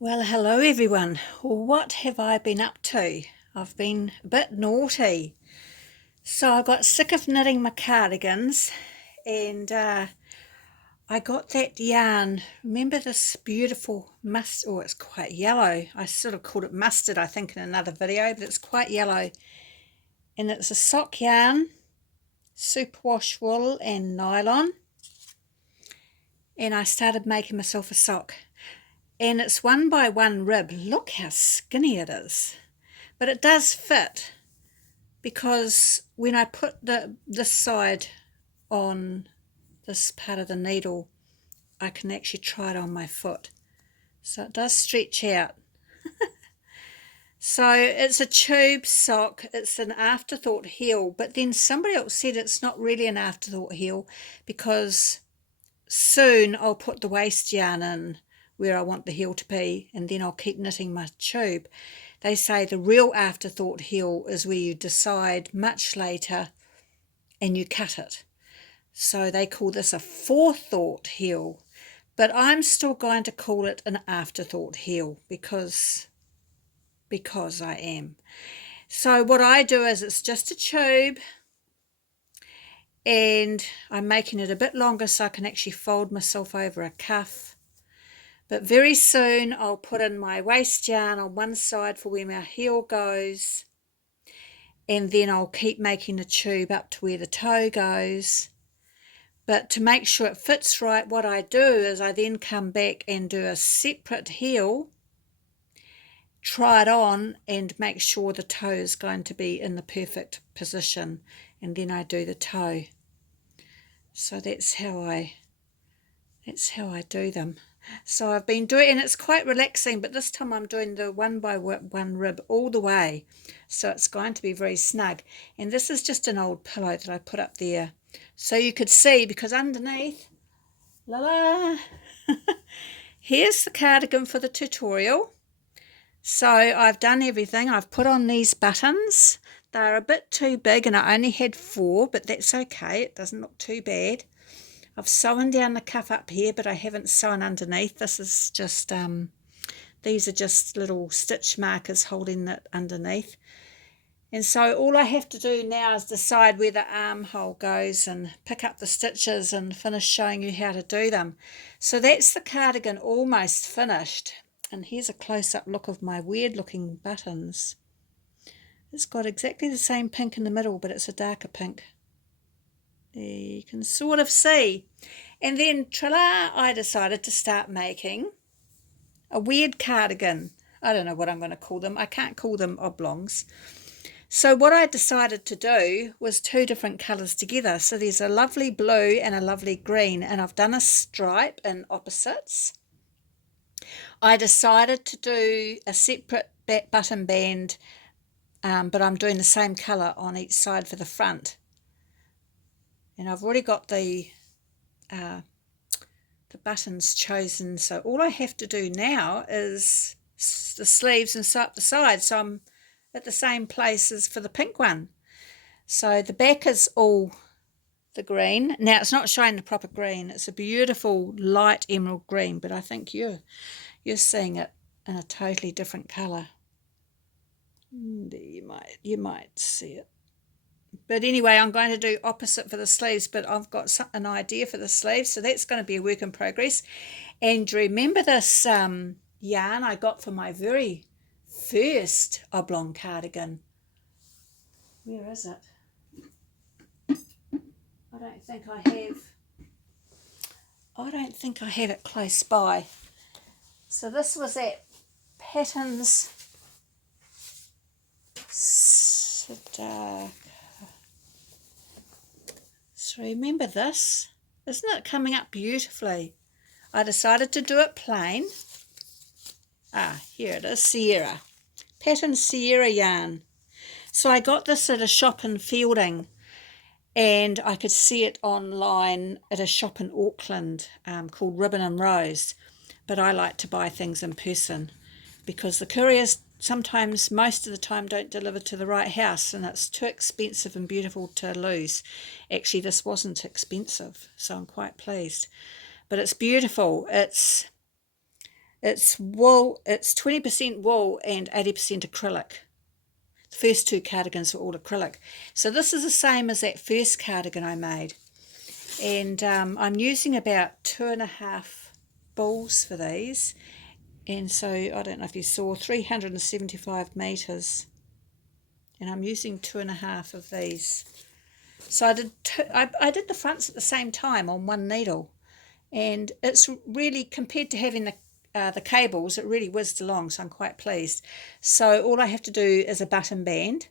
Well, hello everyone. What have I been up to? I've been a bit naughty. So I got sick of knitting my cardigans and I got that yarn. Remember this beautiful must, oh, it's quite yellow. I sort of called it mustard, I think, in another video, but it's quite yellow. And it's a sock yarn, superwash wool and nylon. And I started making myself a sock. And it's 1 by 1 rib. Look how skinny it is. But it does fit because when I put this side on this part of the needle, I can actually try it on my foot. So it does stretch out. So it's a tube sock. It's an afterthought heel, but then somebody else said it's not really an afterthought heel because soon I'll put the waste yarn in where I want the heel to be, and then I'll keep knitting my tube. They say the real afterthought heel is where you decide much later and you cut it. So they call this a forethought heel, but I'm still going to call it an afterthought heel because I am. So what I do is it's just a tube and I'm making it a bit longer so I can actually fold myself over a cuff. But very soon I'll put in my waste yarn on one side for where my heel goes, and then I'll keep making the tube up to where the toe goes. But to make sure it fits right, what I do is I then come back and do a separate heel, try it on and make sure the toe is going to be in the perfect position, and then I do the toe. So that's how I do them. So I've been doing, and it's quite relaxing, but this time I'm doing the 1 by 1 rib all the way, so it's going to be very snug. And this is just an old pillow that I put up there so you could see, because underneath, la la, here's the cardigan for the tutorial. So I've done everything. I've put on these buttons. They're a bit too big and I only had 4, but that's okay, it doesn't look too bad. I've sewn down the cuff up here, but I haven't sewn underneath. This is just, these are just little stitch markers holding it underneath. And so all I have to do now is decide where the armhole goes and pick up the stitches and finish showing you how to do them. So that's the cardigan almost finished. And here's a close-up look of my weird looking buttons. It's got exactly the same pink in the middle, but it's a darker pink. There you can sort of see. And then, tra-la, I decided to start making a weird cardigan. I don't know what I'm going to call them. I can't call them oblongs. So what I decided to do was 2 different colours together. So there's a lovely blue and a lovely green, and I've done a stripe in opposites. I decided to do a separate button band, but I'm doing the same colour on each side for the front. And I've already got the buttons chosen, so all I have to do now is the sleeves and sew up the sides, so I'm at the same place as for the pink one. So the back is all the green. Now it's not showing the proper green, it's a beautiful light emerald green, but I think you're seeing it in a totally different colour. You might see it. But anyway, I'm going to do opposite for the sleeves, but I've got an idea for the sleeves, so that's going to be a work in progress. And remember this yarn I got for my very first oblong cardigan? Where is it? I don't think I have it close by. So this was at Patterns Dark. So remember this? Isn't it coming up beautifully? I decided to do it plain. Here it is, Sierra. Pattern Sierra yarn. So I got this at a shop in Fielding, and I could see it online at a shop in Auckland called Ribbon and Rose. But I like to buy things in person because the couriers sometimes, most of the time, don't deliver to the right house, and it's too expensive and beautiful to lose. Actually, this wasn't expensive, so I'm quite pleased. But it's beautiful. It's It's wool, it's 20% wool and 80% acrylic. The first two cardigans were all acrylic. So this is the same as that first cardigan I made. And I'm using about 2.5 balls for these. And so, I don't know if you saw, 375 metres. And I'm using 2.5 of these. So I did the fronts at the same time on one needle. And it's really, compared to having the cables, it really whizzed along, so I'm quite pleased. So all I have to do is a button band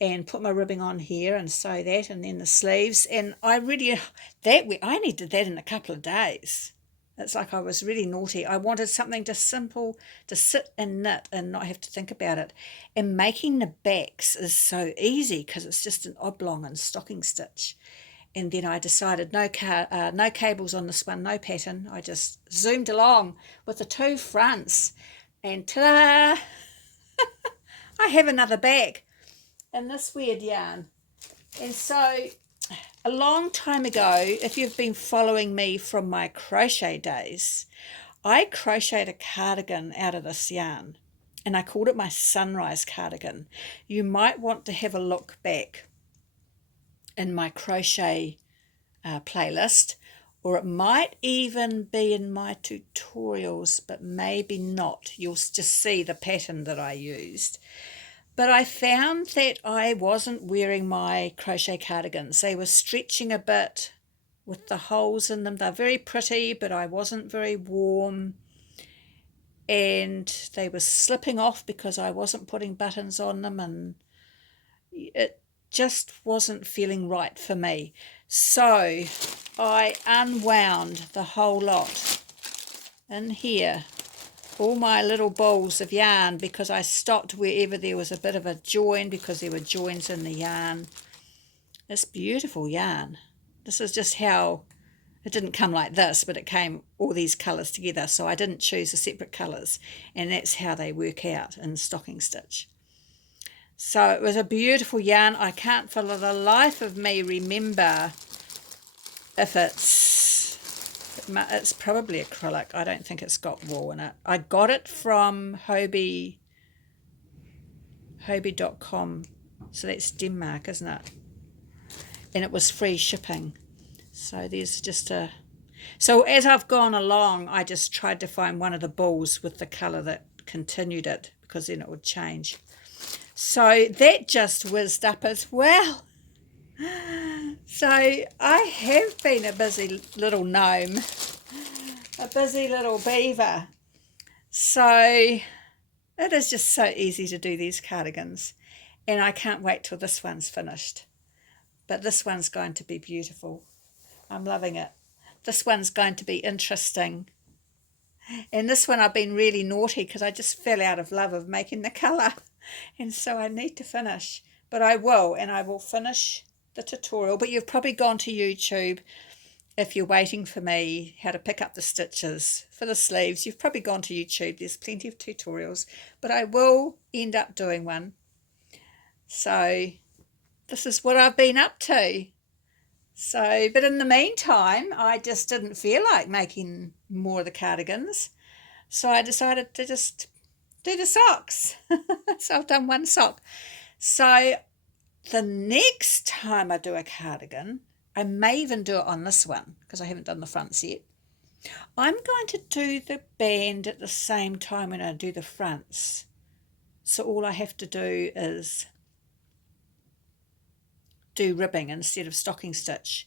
and put my ribbing on here and sew that, and then the sleeves. And I needed that in a couple of days. It's like I was really naughty. I wanted something just simple to sit and knit and not have to think about it. And making the backs is so easy because it's just an oblong and stocking stitch. And then I decided no cables on this one, no pattern. I just zoomed along with the two fronts, and ta-da! I have another back in this weird yarn. And so a long time ago, if you've been following me from my crochet days, I crocheted a cardigan out of this yarn, and I called it my sunrise cardigan. You might want to have a look back in my crochet playlist, or it might even be in my tutorials, but maybe not. You'll just see the pattern that I used. But I found that I wasn't wearing my crochet cardigans. They were stretching a bit with the holes in them. They're very pretty, but I wasn't very warm. And they were slipping off because I wasn't putting buttons on them, and it just wasn't feeling right for me. So I unwound the whole lot in here, all my little balls of yarn, because I stopped wherever there was a bit of a join, because there were joins in the yarn. It's beautiful yarn. This is just how it didn't come like this, but it came all these colours together, so I didn't choose the separate colours, and that's how they work out in stocking stitch. So it was a beautiful yarn. I can't for the life of me remember if it's probably acrylic. I don't think it's got wool in it. I got it from Hobbii.com, so that's Denmark, isn't it? And it was free shipping. So there's just so as I've gone along, I just tried to find one of the balls with the colour that continued it, because then it would change. So that just whizzed up as well. So I have been a busy little gnome, a busy little beaver. So it is just so easy to do these cardigans, and I can't wait till this one's finished. But this one's going to be beautiful. I'm loving it. This one's going to be interesting. And this one I've been really naughty because I just fell out of love of making the colour. And so I need to finish. But I will, and I will finish the tutorial. But you've probably gone to YouTube if you're waiting for me how to pick up the stitches for the sleeves. You've probably gone to YouTube. There's plenty of tutorials. But I will end up doing one. So this is what I've been up to. So, but in the meantime, I just didn't feel like making more of the cardigans. So I decided to just do the socks. So I've done one sock. So the next time I do a cardigan, I may even do it on this one because I haven't done the fronts yet. I'm going to do the band at the same time when I do the fronts. So all I have to do is do ribbing instead of stocking stitch,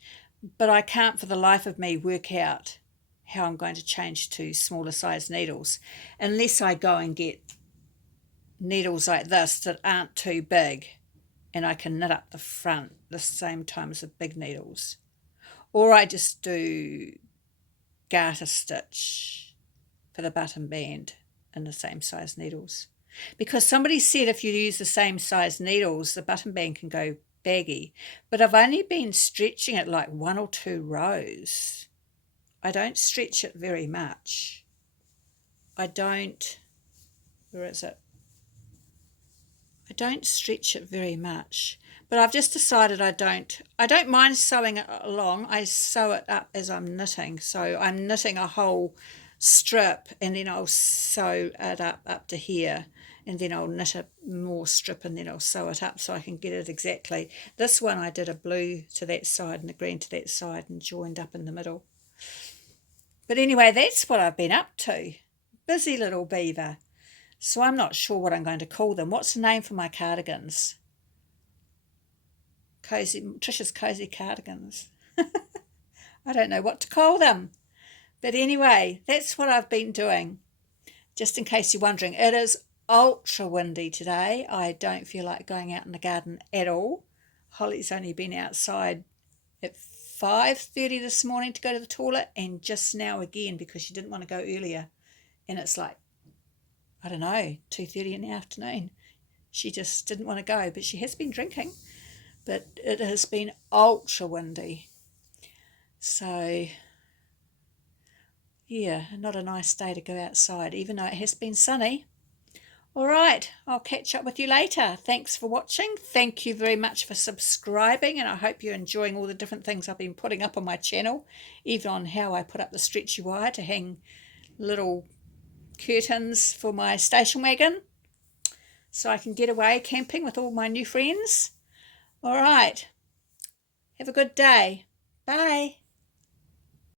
but I can't for the life of me work out how I'm going to change to smaller size needles unless I go and get needles like this that aren't too big, and I can knit up the front the same time as the big needles, or I just do garter stitch for the button band in the same size needles, because somebody said if you use the same size needles the button band can go baggy, but I've only been stretching it like 1 or 2 rows. I don't stretch it very much. I don't stretch it very much, but I've just decided I don't mind sewing it along. I sew it up as I'm knitting, so I'm knitting a whole strip, and then I'll sew it up to here, and then I'll knit a more strip, and then I'll sew it up so I can get it exactly. This one I did a blue to that side and a green to that side and joined up in the middle. But anyway, that's what I've been up to. Busy little beaver. So I'm not sure what I'm going to call them. What's the name for my cardigans? Trisha's Cozy Cardigans. I don't know what to call them. But anyway, that's what I've been doing. Just in case you're wondering, it is ultra windy today. I don't feel like going out in the garden at all. Holly's only been outside at 5:30 this morning to go to the toilet, and just now again because she didn't want to go earlier. And it's like, I don't know, 2:30 in the afternoon. She just didn't want to go, but she has been drinking. But it has been ultra windy. So, yeah, not a nice day to go outside, even though it has been sunny. All right, I'll catch up with you later. Thanks for watching. Thank you very much for subscribing, and I hope you're enjoying all the different things I've been putting up on my channel, even on how I put up the stretchy wire to hang little curtains for my station wagon so I can get away camping with all my new friends. All right, have a good day. Bye.